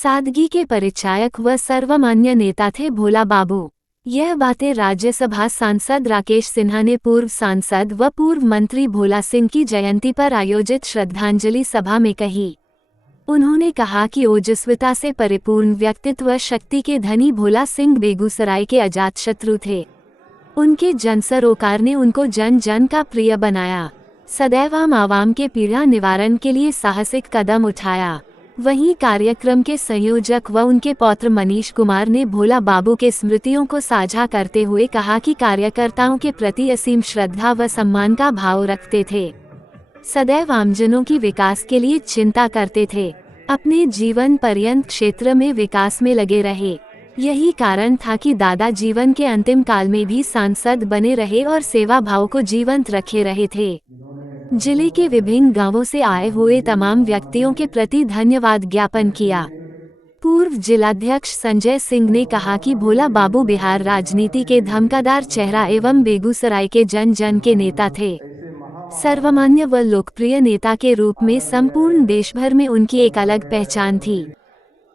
सादगी के परिचायक व सर्वमान्य नेता थे भोला बाबू। यह बातें राज्यसभा सांसद राकेश सिन्हा ने पूर्व सांसद व पूर्व मंत्री भोला सिंह की जयंती पर आयोजित श्रद्धांजलि सभा में कही। उन्होंने कहा कि ओजस्विता से परिपूर्ण व्यक्तित्व शक्ति के धनी भोला सिंह बेगूसराय के अजातशत्रु थे। उनके जनसरोकार ने उनको जन जन का प्रिय बनाया। सदैव आवाम के पीड़ा निवारण के लिए साहसिक कदम उठाया। वहीं कार्यक्रम के संयोजक व उनके पौत्र मनीष कुमार ने भोला बाबू के स्मृतियों को साझा करते हुए कहा कि कार्यकर्ताओं के प्रति असीम श्रद्धा व सम्मान का भाव रखते थे। सदैव आमजनों की विकास के लिए चिंता करते थे। अपने जीवन पर्यंत क्षेत्र में विकास में लगे रहे। यही कारण था कि दादा जीवन के अंतिम काल में भी सांसद बने रहे और सेवा भाव को जीवंत रखे रहे थे। जिले के विभिन्न गांवों से आए हुए तमाम व्यक्तियों के प्रति धन्यवाद ज्ञापन किया। पूर्व जिलाध्यक्ष संजय सिंह ने कहा कि भोला बाबू बिहार राजनीति के धमकादार चेहरा एवं बेगूसराय के जन जन के नेता थे। सर्वमान्य व लोकप्रिय नेता के रूप में संपूर्ण देश भर में उनकी एक अलग पहचान थी।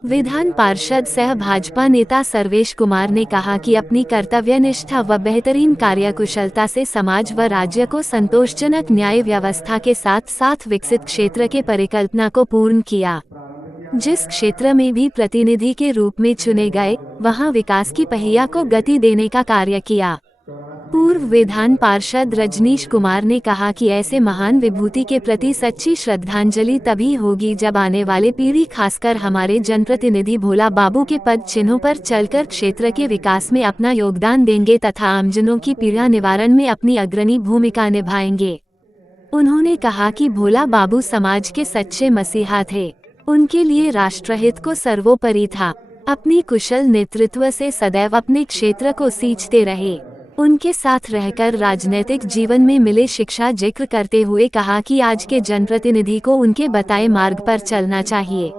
विधान पार्षद सह भाजपा नेता सर्वेश कुमार ने कहा कि अपनी कर्तव्यनिष्ठा व बेहतरीन कार्यकुशलता से समाज व राज्य को संतोषजनक न्याय व्यवस्था के साथ साथ विकसित क्षेत्र के परिकल्पना को पूर्ण किया। जिस क्षेत्र में भी प्रतिनिधि के रूप में चुने गए, वहां विकास की पहिया को गति देने का कार्य किया। पूर्व विधान पार्षद रजनीश कुमार ने कहा कि ऐसे महान विभूति के प्रति सच्ची श्रद्धांजलि तभी होगी जब आने वाले पीढ़ी खासकर हमारे जनप्रतिनिधि भोला बाबू के पद चिन्हों पर चलकर क्षेत्र के विकास में अपना योगदान देंगे तथा आमजनों की पीड़ा निवारण में अपनी अग्रणी भूमिका निभाएंगे। उन्होंने कहा कि भोला बाबू समाज के सच्चे मसीहा थे। उनके लिए राष्ट्रहित को सर्वोपरि था। अपनी कुशल नेतृत्व से सदैव अपने क्षेत्र को सींचते रहे। उनके साथ रहकर राजनीतिक जीवन में मिले शिक्षा जिक्र करते हुए कहा कि आज के जनप्रतिनिधि को उनके बताए मार्ग पर चलना चाहिए,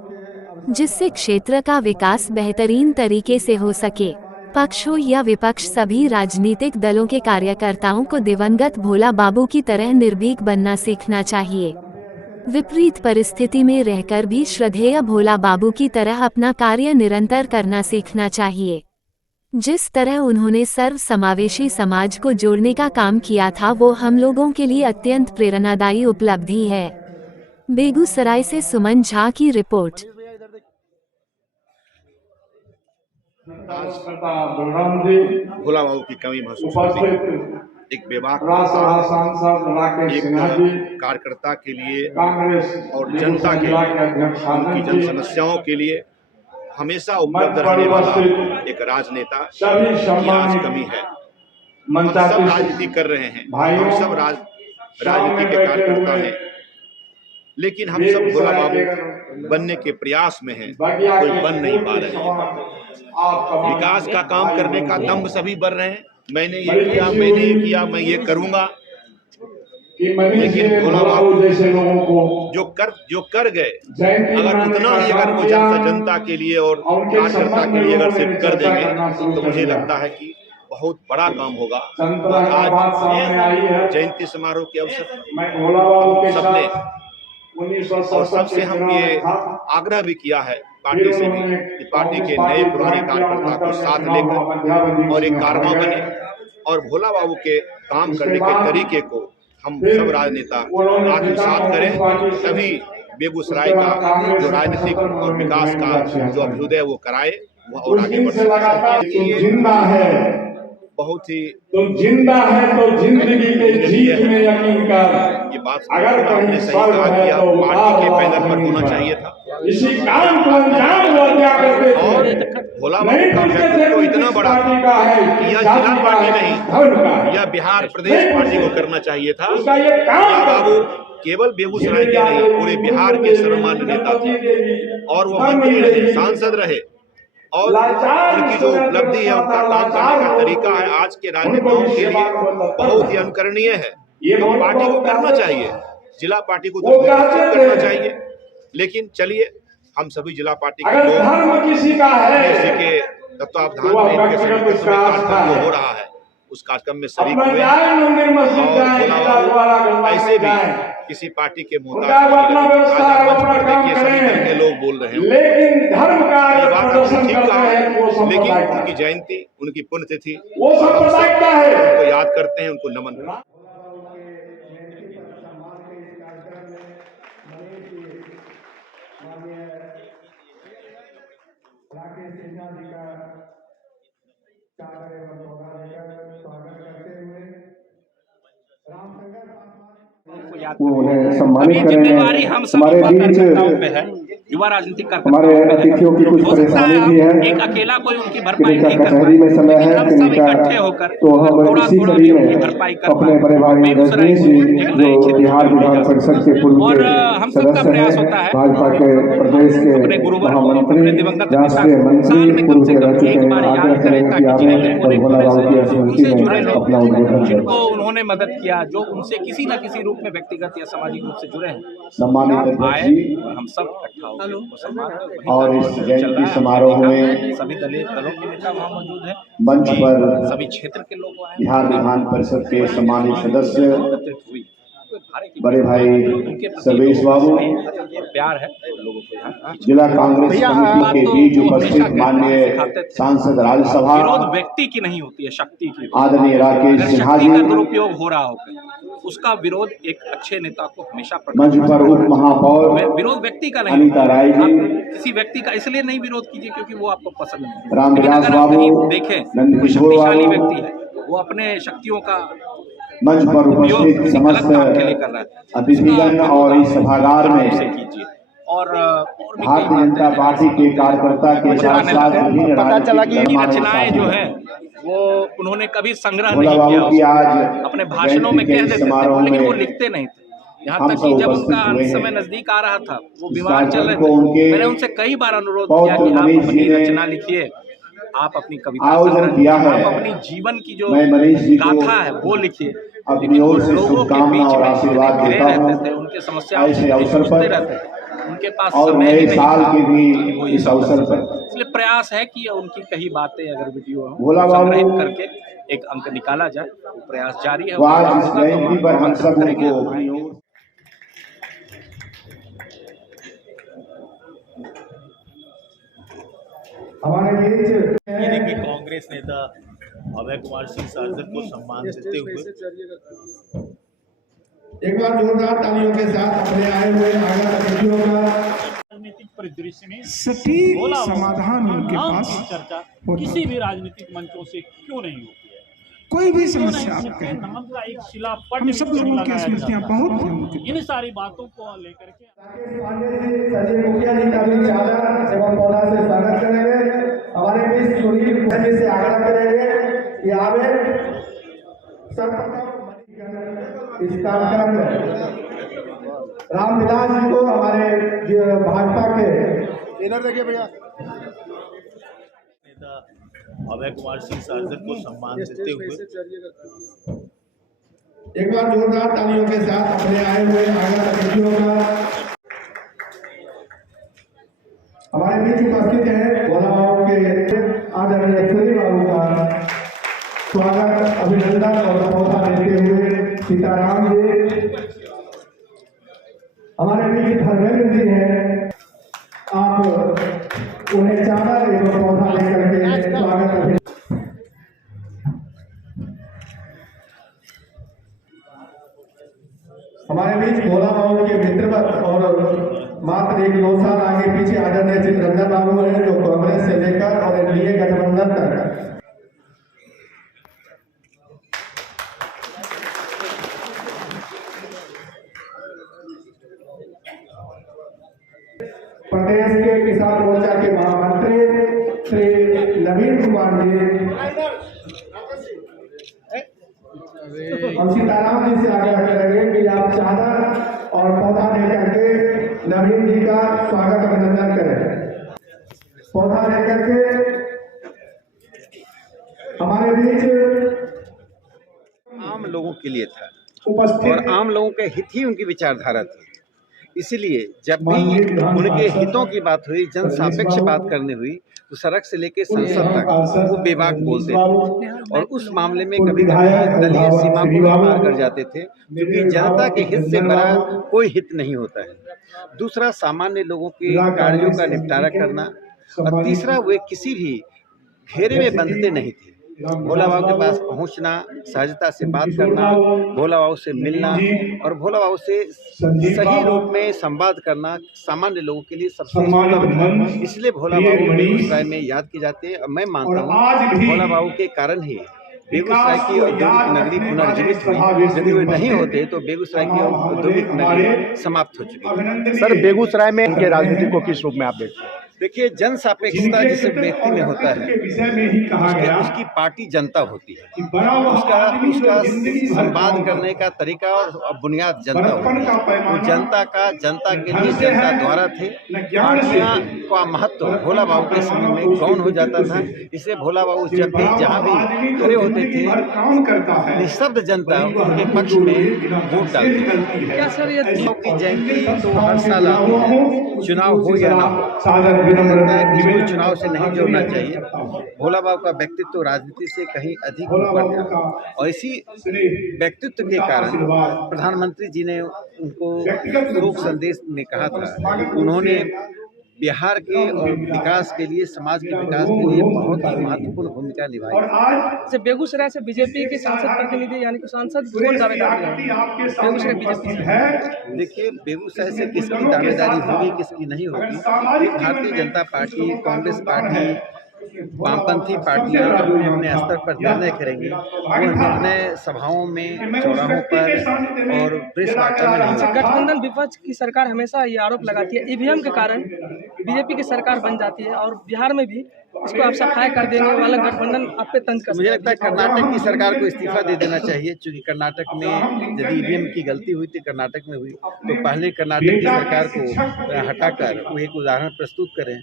जिससे क्षेत्र का विकास बेहतरीन तरीके से हो सके। पक्ष हो या विपक्ष, सभी राजनीतिक दलों के कार्यकर्ताओं को दिवंगत भोला बाबू की तरह निर्भीक बनना सीखना चाहिए। विपरीत परिस्थिति में रहकर भी श्रद्धेय भोला बाबू की तरह अपना कार्य निरंतर करना सीखना चाहिए। जिस तरह उन्होंने सर्व समावेशी समाज को जोड़ने का काम किया था, वो हम लोगों के लिए अत्यंत प्रेरणादायी उपलब्धि है। बेगूसराय से सुमन झा की रिपोर्ट। भोला बाबू की कमी महसूस होती है। एक बेबाक कार्यकर्ता के लिए और जनता के लिए, उनकी जन समस्याओं के लिए हमेशा उपलब्ध रहने वाला एक राजनेता की आज कमी है। हम सब राजनीति कर रहे हैं, हम सब राजनीति के कार्यकर्ता हैं, लेकिन हम सब भोला बाबू बनने के प्रयास में हैं, कोई बन नहीं पा रहे हैं। विकास का काम करने का दम्भ सभी बढ़ रहे हैं। मैंने ये किया, मैंने ये किया, मैं ये करूंगा, लेकिन भोला बाबू जैसे लोगों को जो कर गए, अगर उतना ही अगर वो जनता के लिए और कार्यकर्ता के लिए अगर सिर्फ कर देंगे तो मुझे लगता है कि बहुत बड़ा काम होगा। आज जयंती समारोह के अवसर पर सबने और सबसे हम ये आग्रह भी किया है पार्टी से भी कि पार्टी के नए पुराने कार्यकर्ता को साथ लेकर और एक कारवा बने और भोला बाबू के काम करने के तरीके को हम सब राजनेता आत्मसात करें, तभी बेगूसराय का जो राजनीतिक और विकास का जो अभ्युदय वो कराए, वो और आगे बढ़ सकता। बहुत ही जिंदा है तो जिंदगी के जीत में यकीन कर। ये बात आपने सही कहा कि यह पार्टी के पैनल पर होना चाहिए था। इसी काम को अंजाम वो क्या करते थे। और भोला बाबू का व्यक्तित्व इतना बड़ा था कि यह जिला पार्टी नहीं, यह बिहार प्रदेश पार्टी को करना चाहिए था। भोला बाबू केवल बेगूसराय के नहीं, पूरे बिहार के सर्वमान्य नेता थे और वो मंत्री रहे, सांसद रहे और उनकी जो उपलब्धि है, उनका काम करने का तरीका है, आज के राजनेताओं के लिए बहुत ही अनुकरणीय है। तो पार्टी को करना चाहिए, जिला पार्टी को तो करना चाहिए, लेकिन चलिए हम सभी जिला पार्टी के लोग किसी के तत्वावधान में इनके कार्यक्रम हो रहा है, उस कार्यक्रम में शरीक हुए और ऐसे भी किसी पार्टी के मोहताज सभी दल के लोग बोल रहे हैं, लेकिन धर्म का लेकिन उनकी जयंती, उनकी पुण्यतिथि वो सांप्रदायिकता है। उनको याद करते हैं, उनको नमन करते हैं। राकेश सिन्हा जी का चादर एवं पौधा लेकर स्वागत करते हुए रामशंकर वो उन्हें सम्मानित करेंगे। हमारे बीच युवा राजनीतिक हमारे अतिथियों की कुछ परेशानी भी है। एक अकेला कोई उनकी भरपाई किन्हीं का नहीं कर कचहरी में समय है, हम किन्हीं सब का इकट्ठे होकर तो हम थोड़ा इसी थोड़ा कड़ी भी में उनकी भरपाई कर अपने पाए। बड़े भाई बेगूसराय रजनीश को जी एक नए जो क्षेत्र बिहार में विधान परिषद के पूर्व और के हम सबका सदस्य प्रयास हैं, होता है भाजपा के प्रदेश अपने के गुरुवर को, महामंत्री, अपने दिवंगत पिता राष्ट्रीय को मंत्री साल में कम पूर्व से के कम रह चुके एक हैं, बार याद आग्रह करें करें कि ताकि आगे जितने कोने भोला कोने बाबू की से स्मृति उनसे जुड़े में लोग अपना उद्बोधन जिनको करें। उन्होंने मदद किया, जो उनसे किसी न किसी रूप में व्यक्तिगत या सामाजिक रूप से जुड़े हैं, सम्मानित अध्यक्ष आए जी और हम सब इकट्ठा हो गए। और इस जयंती समारोह में सभी दलों के नेता वहाँ मौजूद हैं, मंच पर सभी क्षेत्र के लोग आए, बिहार विधान परिषद के सम्मानित सदस्य एकत्रित हुई। बड़े भाई उनके प्रति सर्वेश बाबू, प्यार है लोगों को यहाँ। जिला कांग्रेस कमेटी के बीच उपस्थित माननीय सांसद राज्यसभा विरोध व्यक्ति की नहीं होती है, शक्ति की। आदरणीय राकेश अगर सिन्हा शक्ति जी, का दुरुपयोग हो रहा होगा, उसका विरोध एक अच्छे नेता को हमेशा मंच पर उप महापौर विरोध व्यक्ति का नहीं, अनिता राय जी, आप किसी व्यक्ति का इसलिए नहीं विरोध कीजिए क्योंकि वो आपको पसंद नहीं है। रामविलास लेकिन अगर आप बाबू, कहीं देखें नंद कोई किशोर शक्तिशाली बाबू, व्यक्ति है, वो अपने शक्तियों का मंच पर उपयोग उपस्थित किसी समस्त गलत काम के लिए कर रहा है, अतिथिगण और इस सभागार आराम से में कीजिए। और भी कई भारतीय जनता पार्टी के कार्यकर्ता के साथ साथ विभिन्न की रचनाएं राजनीतिक जो दल है वो उन्होंने कभी संग्रह भोला नहीं किया बाबू की आज अपने भाषणों में कह देते थे, लेकिन वो लिखते नहीं थे। यहाँ हम तक सब कि जब उपस्थित उनका हुए अंत हैं। समय नजदीक आ रहा था, वो इस बीमार चल रहे कार्यक्रम को उनके थे, मैंने उनसे कई बार अनुरोध पौत्र किया कि आप मनीष अपनी जी ने रचना लिखिए, आप अपनी कविता आयोजन संग्रह किया लिखिए, है। आप अपनी जीवन की जो मैं मनीष जी को गाथा है वो लिखिए। अपनी लेकिन वो ओर से लोगों के शुभकामना बीच और में आशीर्वाद इतने घिरे देता हूं। रहते थे, उनके समस्याओं ऐसे से अवसर जूझते पर रहते थे, उनके पास और समय नए ही नहीं साल था के भी कि वो ये इस सब अवसर कर पर सकें। इसलिए प्रयास है कि उनकी कई बातें अगर वीडियो भोला हो बाबू संग्रहित करके एक अंक निकाला जाए, वो प्रयास जारी है। तो आज इस जयंती पर हम सब उनको अपनी ओर हमारे बीच कि कांग्रेस नेता अभय कुमार सिंह सांसद को सम्मान देते हुए एक बार जोरदार तालियों के साथ अपने आए हुए आगत अतिथियों का राजनीतिक परिदृश्य में सटीक भोला समाधान उनके नाम पास की चर्चा होता किसी भी राजनीतिक मंचों से क्यों नहीं होती है? कोई भी क्यों नहीं समस्या आप उनके कहें, नाम का एक शिलापट हम सब क्यों लोगों की लगाया स्मृतियां जाता है? बहुत हैं उनके। इन सारी बातों को लेकर के राकेश पांडे जी, संजय मुखिया जी का भी चादर एवं पौधा से स्वागत करेंगे। हमारे बीच सुनील मुखिया जी से आग्रह करेंगे कि आवे सर्वप्रथम इस कार्यक्रम में रामविलास जी को हमारे भाजपा के इधर देखिए भैया नेता अभय कुमार सिंह सांसद को सम्मान देते हुए एक बार जोरदार तालियों के साथ अपने आए हुए आगत अतिथियों का हमारे बीच उपस्थित है भोला बाबू के आदरणीय सूर्य बाबू का स्वागत अभिनंदन और पौधा देते हुए सीताराम जी। हमारे बीच धर्मेंद्र जी हैं, आप उन्हें चादर एवं पौधा लेकर के स्वागत हमारे बीच भोला बाबू के मित्रवत और मात्र 1-2 साल आगे पीछे आदरणीय चित्रंजन बाबू हैं, जो कांग्रेस से लेकर और एनडीए गठबंधन तक प्रदेश के किसान मोर्चा के महामंत्री श्री नवीन कुमार जी, हम सीताराम जी से आग्रह करेंगे कि आप चादर और पौधा लेकर के नवीन जी का स्वागत अभिनंदन करें। पौधा लेकर के हमारे बीच आम लोगों के लिए था उपस्थित और आम लोगों के हित ही उनकी विचारधारा थी। इसलिए जब भी उनके हितों की बात हुई, जन सापेक्ष बात करनी हुई, तो सड़क से लेकर संसद तक वो बेबाक बोलते थे और उस मामले में कभी कभी दलीय सीमा को भी पार कर जाते थे, क्योंकि जनता के हित से बड़ा कोई हित नहीं होता है। दूसरा, सामान्य लोगों के कार्यों का निपटारा करना, और तीसरा, वे किसी भी घेरे में बंधते नहीं थे। भोला बाबू के पास पहुंचना, सहजता से बात करना, भोला बाबू से मिलना और भोला बाबू से सही रूप में संवाद करना सामान्य लोगों के लिए सबसे सुलभ था। इसलिए भोला बाबू बेगूसराय में याद किए जाते हैं और मैं मानता हूँ भोला बाबू के कारण ही बेगूसराय की औद्योगिक नगरी पुनर्जीवित हुई। यदि वे नहीं होते तो बेगूसराय की औद्योगिक नगरी समाप्त हो चुकी। सर, बेगूसराय में इनके राजनीति को किस रूप में आप देखते हैं? देखिए, जन सापेक्षता जिस व्यक्ति में होता है उसकी पार्टी जनता होती है, उसका संवाद करने का तरीका और बुनियाद जनता होती है। वो जनता के लिए जनता द्वारा थे। पार्टियां का महत्व भोला बाबू के समय में गौण हो जाता था। इसलिए भोला बाबू जब भी जहाँ भी खड़े होते थे निःशब्द जनता उनके पक्ष में वोट डालती थी। क्या सर, ये की जयंती तो हर साल आती है, चुनाव हो या ना हो, इसको चुनाव से नहीं जोड़ना चाहिए। भोला बाबू का व्यक्तित्व राजनीति से कहीं अधिक ऊपर था और इसी व्यक्तित्व के कारण प्रधानमंत्री जी ने उनको शोक संदेश में कहा था। उन्होंने बिहार के विकास के लिए, समाज के विकास के लिए बहुत ही महत्वपूर्ण भूमिका निभाई। से बेगूसराय से बीजेपी के सांसद प्रतिनिधि यानी कि सांसद कौन दावेदार है बेगूसराय बीजेपी से? देखिए, बेगूसराय से किसकी दावेदारी होगी, किसकी नहीं होगी, भारतीय जनता पार्टी, कांग्रेस पार्टी, वामपंथी पार्टियां अपने अपने स्तर पर निर्णय करेंगे। वो निर्णय सभाओं में, चौराहों पर और प्रेस वार्ता में नहीं। गठबंधन विपक्ष की सरकार हमेशा ये आरोप लगाती है ईवीएम के कारण बीजेपी की सरकार बन जाती है और बिहार में भी इसको आप सफाई कर देने वाला गठबंधन आप पे तंज कर। मुझे लगता है कर्नाटक की सरकार को इस्तीफा दे देना चाहिए, क्योंकि कर्नाटक में यदि ईवीएम की गलती हुई थी, कर्नाटक में हुई, तो पहले कर्नाटक की सरकार को हटाकर वो एक उदाहरण प्रस्तुत करें।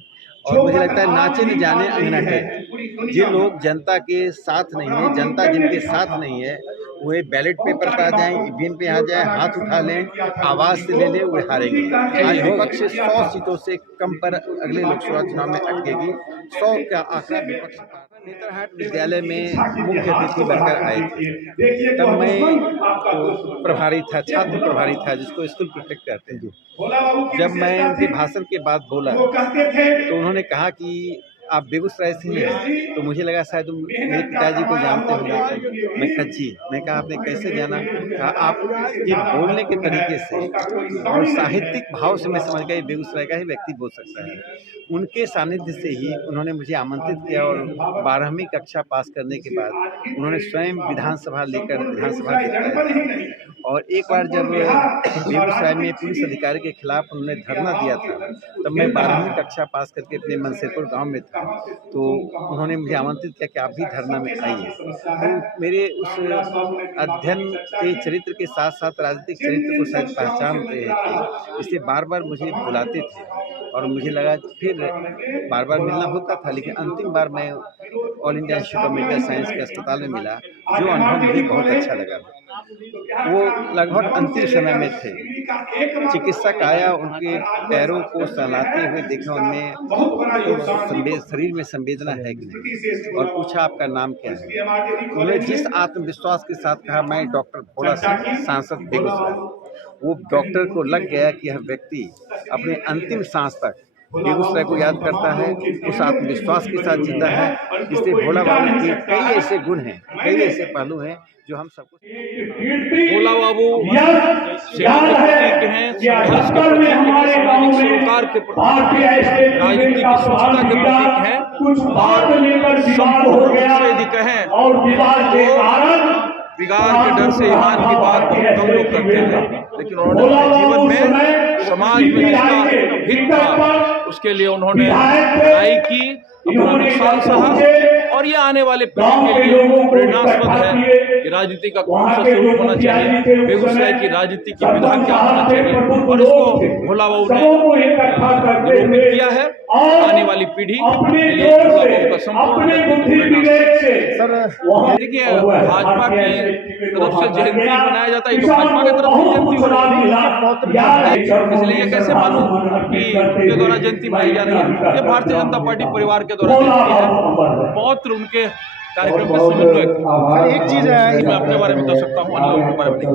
और मुझे लगता है नाचे न जाने अंगना टेक। जिन लोग जनता के साथ नहीं है, जनता जिनके साथ नहीं है, वे बैलेट पेपर पर आ जाएं, ईवीएम पे आ जाएं, हाथ उठा लें, आवाज से ले लें, वे हारेंगे। आज विपक्ष 100 सीटों से कम पर अगले लोकसभा चुनाव में अटकेगी। 100 का आंकड़ा विपक्ष। नेतरहाट विद्यालय में मुख्य अतिथि बनकर आए थे, तब मैं तो प्रभारी था, छात्र प्रभारी था, जिसको स्कूल प्रोटेक्ट कहते हैं। जब मैं उनके भाषण के बाद बोला तो उन्होंने कहा कि आप बेगूसराय से हैं, तो मुझे लगा शायद तुम मेरे पिताजी को जानते होंगे। मैं कहा जी। मैं कहा आपने कैसे जाना? कहा आप ये बोलने के तरीके से और साहित्यिक भाव से मैं समझ गया बेगूसराय का ही व्यक्ति बोल सकता है। उनके सानिध्य से ही उन्होंने मुझे आमंत्रित किया और 12वीं कक्षा पास करने के बाद उन्होंने स्वयं विधानसभा लेकर विधानसभा दिखाया। और एक बार जब बेगूसराय में पुलिस अधिकारी के खिलाफ उन्होंने धरना दिया था, तब मैं 12वीं कक्षा पास करके अपने मनसेरपुर गांव में था, तो उन्होंने मुझे आमंत्रित किया कि आप भी धरना में आइए। तो मेरे उस अध्ययन के चरित्र के साथ साथ राजनीतिक चरित्र को शायद पहचान रहे थे, इसलिए बार बार मुझे बुलाते थे और मुझे लगा फिर बार बार मिलना होता था। लेकिन अंतिम बार मैं all India institute of medical science के अस्पताल में मिला, जो अनुभव मुझे बहुत अच्छा लगा। वो लगभग अंतिम समय में थे। चिकित्सक आया, उनके पैरों को सहलाते हुए देखा, उनमें शरीर में संवेदना है कि नहीं, और पूछा आपका नाम क्या है। उन्होंने जिस आत्मविश्वास के साथ कहा मैं डॉक्टर भोला सिंह, सांसद बेगूसराय, वो डॉक्टर को लग गया कि यह व्यक्ति अपने अंतिम सांस तक बेगूसराय को याद करता है, उस आत्मविश्वास के साथ जीता है। इसलिए भोला बाबू के कई ऐसे गुण हैं, कई ऐसे पहलू हैं जो हम सबको। भोला बाबू सेवा के प्रतीक हैं, संघर्ष के प्रतीक हैं, सामाजिक सरोकार के प्रतीक हैं, राजनीति की स्वच्छता के प्रतीक हैं और संपूर्ण रूप से यदि कहें तो बिगाड़ के डर से ईमान की बात बहुत कम लोग करते हैं। लेकिन उन्होंने अपने जीवन में समाज में जिसका हित था उसके लिए उन्होंने लड़ाई की, अपना नुकसान सहा, और ये आने वाले पीढ़ी के लिए प्रेरणास्पद है कि राजनीति का कौन सा स्वरूप होना चाहिए, बेगूसराय की राजनीति की विधा क्या होना चाहिए, और इसको भोला बाबू ने निरूपित किया है। आने वाली पीढ़ी के लिए भोला बाबू का संपूर्ण सर। देखिए, भाजपा की तरफ से जयंती मनाया जाता है, तो भाजपा की तरफ से जयंती हो रही है, इसलिए ये कैसे मालूम कि उनके द्वारा जयंती मनाई जा रही है? ये भारतीय जनता पार्टी परिवार के द्वारा जयंती है। बहुत उनके कार्यक्रम के समन्वयक। एक चीज है, मैं अपने बारे में बता सकता हूँ, अन्य लोगों के बारे में नहीं।